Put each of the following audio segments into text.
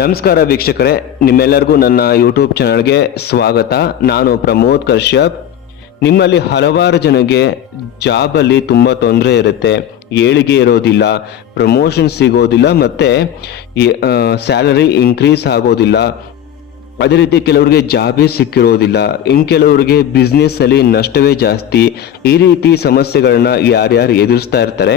ನಮಸ್ಕಾರ ವೀಕ್ಷಕರೇ, ನಿಮ್ಮೆಲ್ಲರಿಗೂ ನನ್ನ ಯೂಟ್ಯೂಬ್ ಚಾನಲ್ಗೆ ಸ್ವಾಗತ. ನಾನು ಪ್ರಮೋದ್ ಕಶ್ಯಪ್. ನಿಮ್ಮಲ್ಲಿ ಹಲವಾರು ಜನಗೆ ಜಾಬಲ್ಲಿ ತುಂಬ ತೊಂದರೆ ಇರುತ್ತೆ, ಏಳಿಗೆ ಇರೋದಿಲ್ಲ, ಪ್ರಮೋಷನ್ ಸಿಗೋದಿಲ್ಲ, ಮತ್ತು ಸ್ಯಾಲರಿ ಇನ್ಕ್ರೀಸ್ ಆಗೋದಿಲ್ಲ. ಅದೇ ರೀತಿ ಕೆಲವರಿಗೆ ಜಾಬೇ ಸಿಕ್ಕಿರೋದಿಲ್ಲ, ಇನ್ನು ಕೆಲವರಿಗೆ ಬಿಸ್ನೆಸ್ಸಲ್ಲಿ ನಷ್ಟವೇ ಜಾಸ್ತಿ. ಈ ರೀತಿ ಸಮಸ್ಯೆಗಳನ್ನ ಯಾರ್ಯಾರು ಎದುರಿಸ್ತಾ ಇರ್ತಾರೆ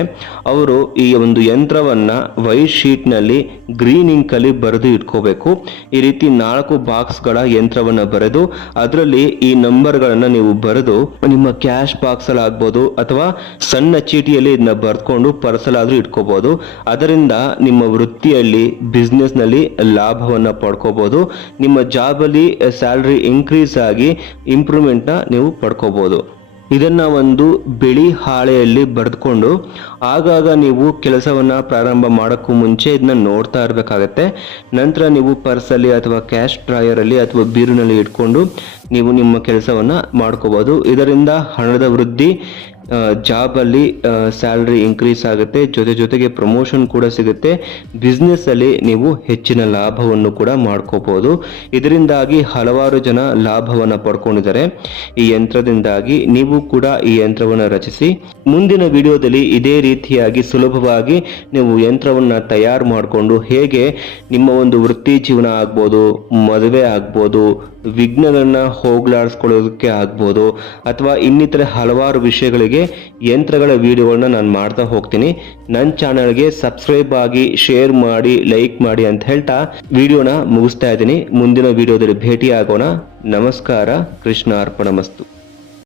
ಅವರು ಈ ಒಂದು ಯಂತ್ರವನ್ನು ವೈಟ್ ಶೀಟ್ನಲ್ಲಿ ಗ್ರೀನ್ ಇಂಕಲ್ಲಿ ಬರೆದು ಇಟ್ಕೋಬೇಕು. ಈ ರೀತಿ 4 ಬಾಕ್ಸ್ಗಳ ಯಂತ್ರವನ್ನು ಬರೆದು ಅದರಲ್ಲಿ ಈ ನಂಬರ್ಗಳನ್ನು ನೀವು ಬರೆದು ನಿಮ್ಮ ಕ್ಯಾಶ್ ಬಾಕ್ಸಲ್ಲಿ ಆಗ್ಬೋದು ಅಥವಾ ಸಣ್ಣ ಚೀಟಿಯಲ್ಲಿ ಇದನ್ನ ಬರೆದುಕೊಂಡು ಪರ್ಸಲಾದರೂ ಇಟ್ಕೋಬಹುದು. ಅದರಿಂದ ನಿಮ್ಮ ವೃತ್ತಿಯಲ್ಲಿ ಬಿಸ್ನೆಸ್ನಲ್ಲಿ ಲಾಭವನ್ನು ಪಡ್ಕೋಬಹುದು. ನಿಮ್ಮ ಜಾಬಲ್ಲಿ ಸ್ಯಾಲರಿ ಇನ್ಕ್ರೀಸ್ ಆಗಿ ಇಂಪ್ರೂವ್ಮೆಂಟ್ನ ನೀವು ಪಡ್ಕೋಬಹುದು. ಇದನ್ನ ಒಂದು ಬಿಳಿ ಹಾಳೆಯಲ್ಲಿ ಬರೆದುಕೊಂಡು ಆಗಾಗ ನೀವು ಕೆಲಸವನ್ನ ಪ್ರಾರಂಭ ಮಾಡೋಕ್ಕೂ ಮುಂಚೆ ಇದನ್ನ ನೋಡ್ತಾ ಇರಬೇಕಾಗತ್ತೆ. ನಂತರ ನೀವು ಪರ್ಸಲ್ಲಿ ಅಥವಾ ಕ್ಯಾಶ್ ಡ್ರಾಯರಲ್ಲಿ ಅಥವಾ ಬೀರಿನಲ್ಲಿ ಇಟ್ಕೊಂಡು ನೀವು ನಿಮ್ಮ ಕೆಲಸವನ್ನ ಮಾಡ್ಕೋಬಹುದು. ಇದರಿಂದ ಹಣದ ವೃದ್ಧಿ, ಜಾಬಲ್ಲಿ ಸ್ಯಾಲ್ರಿ ಇನ್ಕ್ರೀಸ್ ಆಗುತ್ತೆ, ಜೊತೆಗೆ ಪ್ರಮೋಷನ್ ಕೂಡ ಸಿಗುತ್ತೆ. ಬಿಸ್ನೆಸ್ಸಲ್ಲಿ ನೀವು ಹೆಚ್ಚಿನ ಲಾಭವನ್ನು ಕೂಡ ಮಾಡ್ಕೋಬಹುದು. ಇದರಿಂದಾಗಿ ಹಲವಾರು ಜನ ಲಾಭವನ್ನು ಪಡ್ಕೊಂಡಿದ್ದಾರೆ. ಈ ಯಂತ್ರದಿಂದಾಗಿ ನೀವು ಕೂಡ ಈ ಯಂತ್ರವನ್ನು ರಚಿಸಿ ಮುಂದಿನ ವಿಡಿಯೋದಲ್ಲಿ ಇದೇ ರೀತಿಯಾಗಿ ಸುಲಭವಾಗಿ ನೀವು ಯಂತ್ರವನ್ನು ತಯಾರು ಮಾಡಿಕೊಂಡು ಹೇಗೆ ನಿಮ್ಮ ಒಂದು ವೃತ್ತಿ ಜೀವನ ಆಗ್ಬೋದು, ಮದುವೆ ಆಗ್ಬೋದು, ವಿಘ್ನಗಳನ್ನ ಹೋಗ್ಲಾಡಿಸ್ಕೊಳ್ಳೋದಕ್ಕೆ ಆಗ್ಬೋದು, ಅಥವಾ ಇನ್ನಿತರೆ ಹಲವಾರು ವಿಷಯಗಳಿಗೆ ಯಂತ್ರಗಳ ವಿಡಿಯೋಗಳನ್ನ ನಾನು ಮಾಡ್ತಾ ಹೋಗ್ತೀನಿ. ನನ್ನ ಚಾನಲ್ಗೆ ಸಬ್ಸ್ಕ್ರೈಬ್ ಆಗಿ, ಶೇರ್ ಮಾಡಿ, ಲೈಕ್ ಮಾಡಿ ಅಂತ ಹೇಳ್ತಾ ವಿಡಿಯೋನ ಮುಗಿಸ್ತಾ ಇದ್ದೀನಿ. ಮುಂದಿನ ವಿಡಿಯೋದಲ್ಲಿ ಭೇಟಿ ಆಗೋಣ. ನಮಸ್ಕಾರ. ಕೃಷ್ಣ ಅರ್ಪಣಮಸ್ತು.